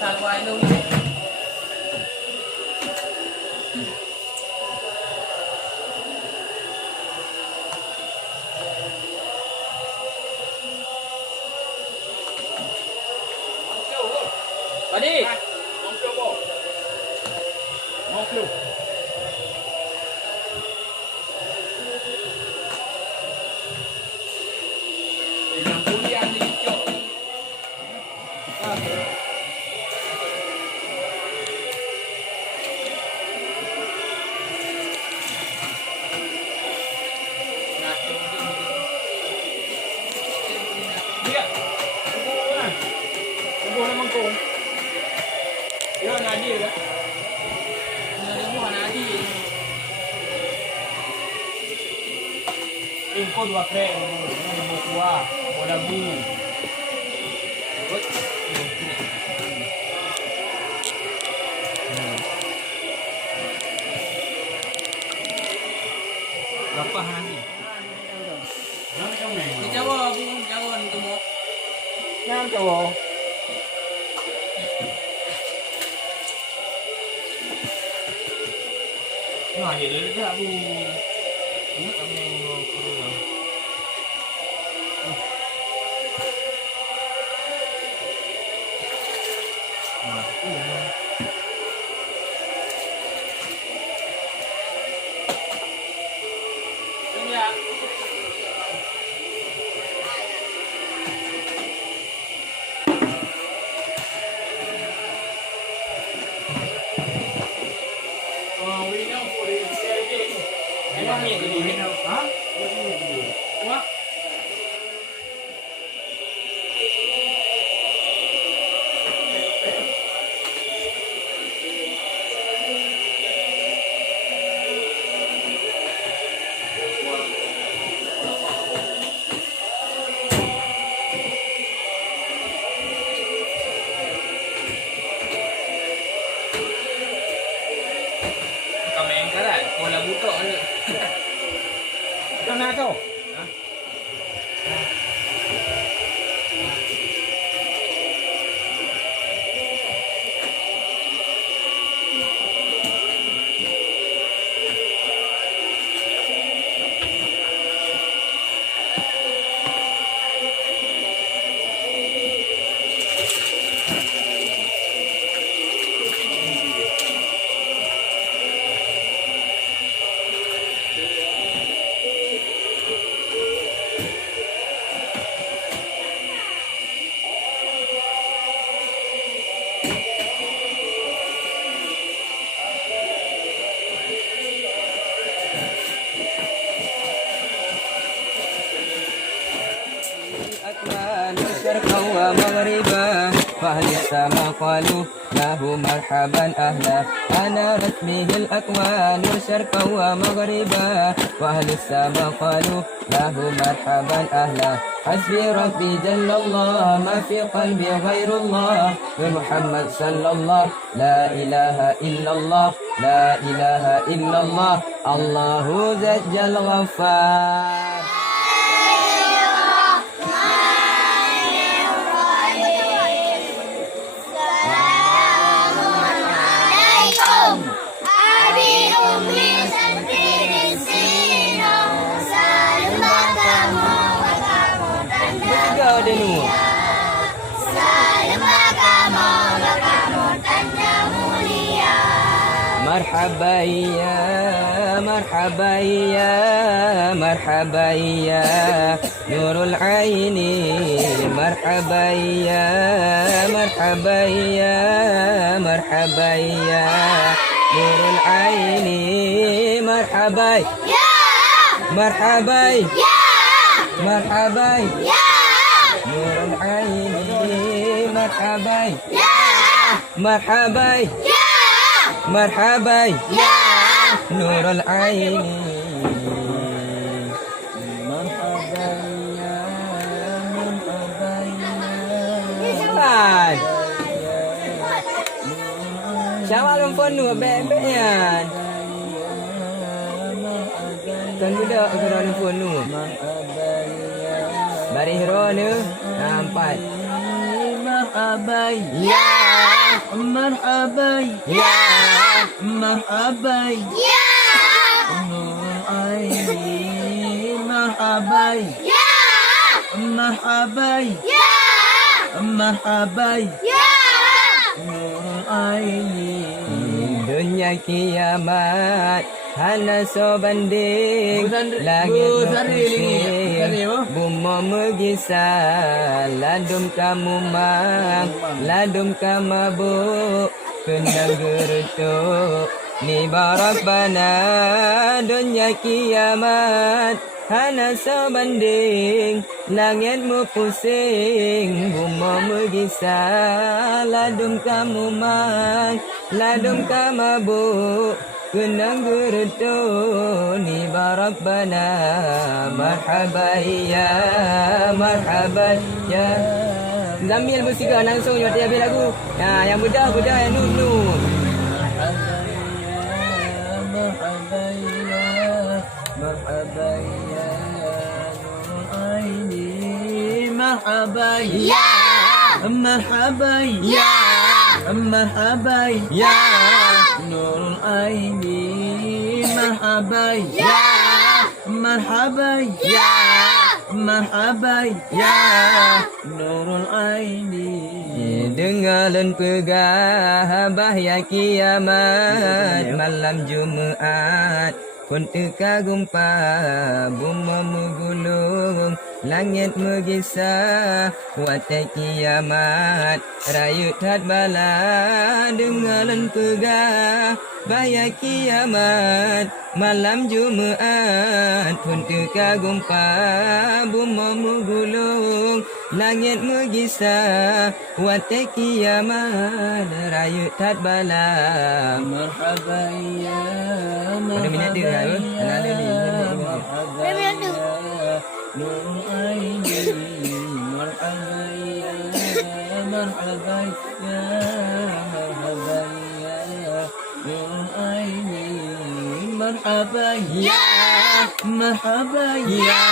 Thằng ngoài luôn. Vào đi. Ingko dua krek, mau kuah, mau labu. Berapa hari? Di Jawa, Bu, Jawa itu mau. Yang cowok. Nah, jadi dia Bu. Ini kamu kurang. Ya. Emang ini gede kan? Hah? Wah. Comment cái này, còn là bút cỡ nữa. Kan atau? شرقا ومغربا فأهل السماء قالوا له مرحبا أهلا أنارت به الأكوان شرقا ومغربا وأهل السماء قالوا له مرحبا أهلا حسبي ربي جل الله ما في قلبي غير الله بمحمد صلى الله لا إله إلا الله لا إله إلا الله الله زج الغفار. مرحبا يا مرحبا يا مرحبا يا نور العين مرحبا يا مرحبا يا مرحبا يا نور العين مرحبا يا مرحبا يا مرحبا يا نور العين مرحبا يا مرحبا يا مرحبا يا نور العين مرحبا يا مرحبا يا siapa lumpur nu bebek-bekan Kan budak kerana phone tu. Baris rona. Empat. Marhabai Ya. marhabai Ya. marhabai Nurul Aini marhabai marhabai marhabai Nurul Aini Dunia kiamat hana sobanding langit berpusing bumi mengisah ladum kamu mang ladum kamu bu kena gerutuk ni barabbana dunia kiamat hana sobanding langitmu pusing bumi mengisah ladum kamu mang ladum kamu bu Kenang gerutu ni barabbana marhaban ya Zamil musika langsung yo habis lagu. Yang budak yang nun. marhaban ya Nurul Aini marhaban Ya marhaban ya marhaban ya Nurul Aini marhaban ya marhaban ya marhaban ya Nurul Aini Dengalan pegah bahaya kiamat malam Jumaat pun terkagum bumi menggulung langit mengisah watai kiamat rayu tat bala dengalan pegah bahaya kiamat malam Jumaat pun terkagum bumi menggulung langit mengisah watai kiamat rayu tat bala marhaban ya Ada minat dia kan? Ada ni. marhaban ya Nurul Aini marhaban ya marhaban ya marhaban ya Nurul Aini marhaban Ya marhaban Ya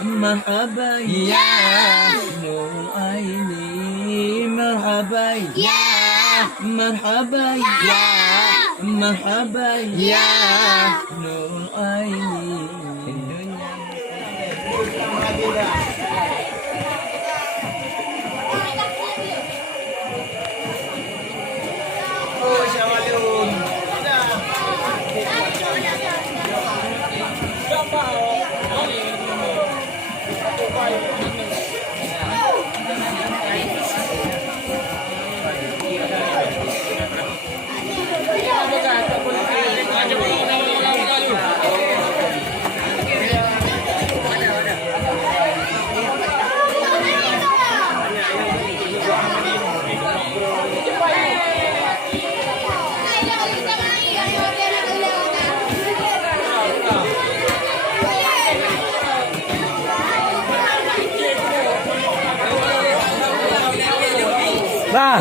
marhaban Ya Nurul Aini marhaban Ya marhaban Ya marhaban Ya Nurul Aini Bah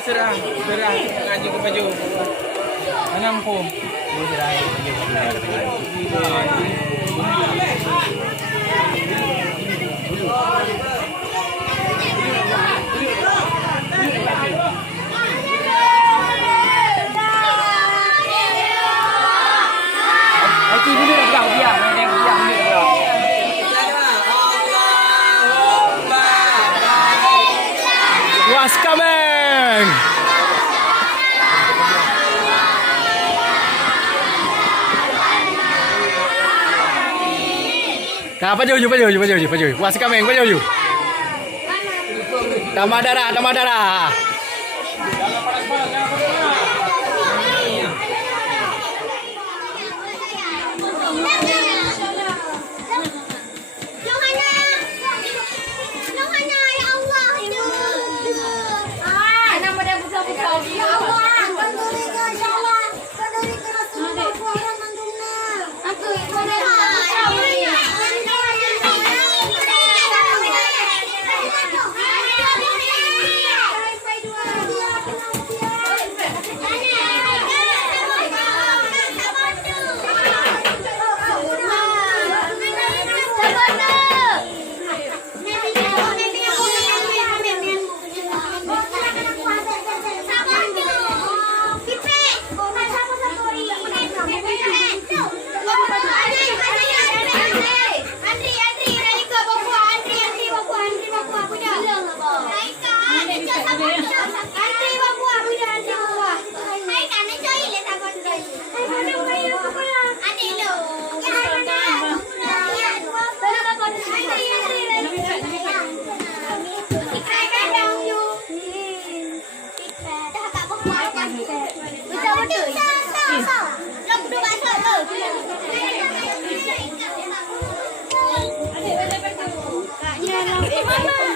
serah ngaji ke baju. Anam pom. Kak, baju. Puas kameng, baju. Tambah darah. Mama.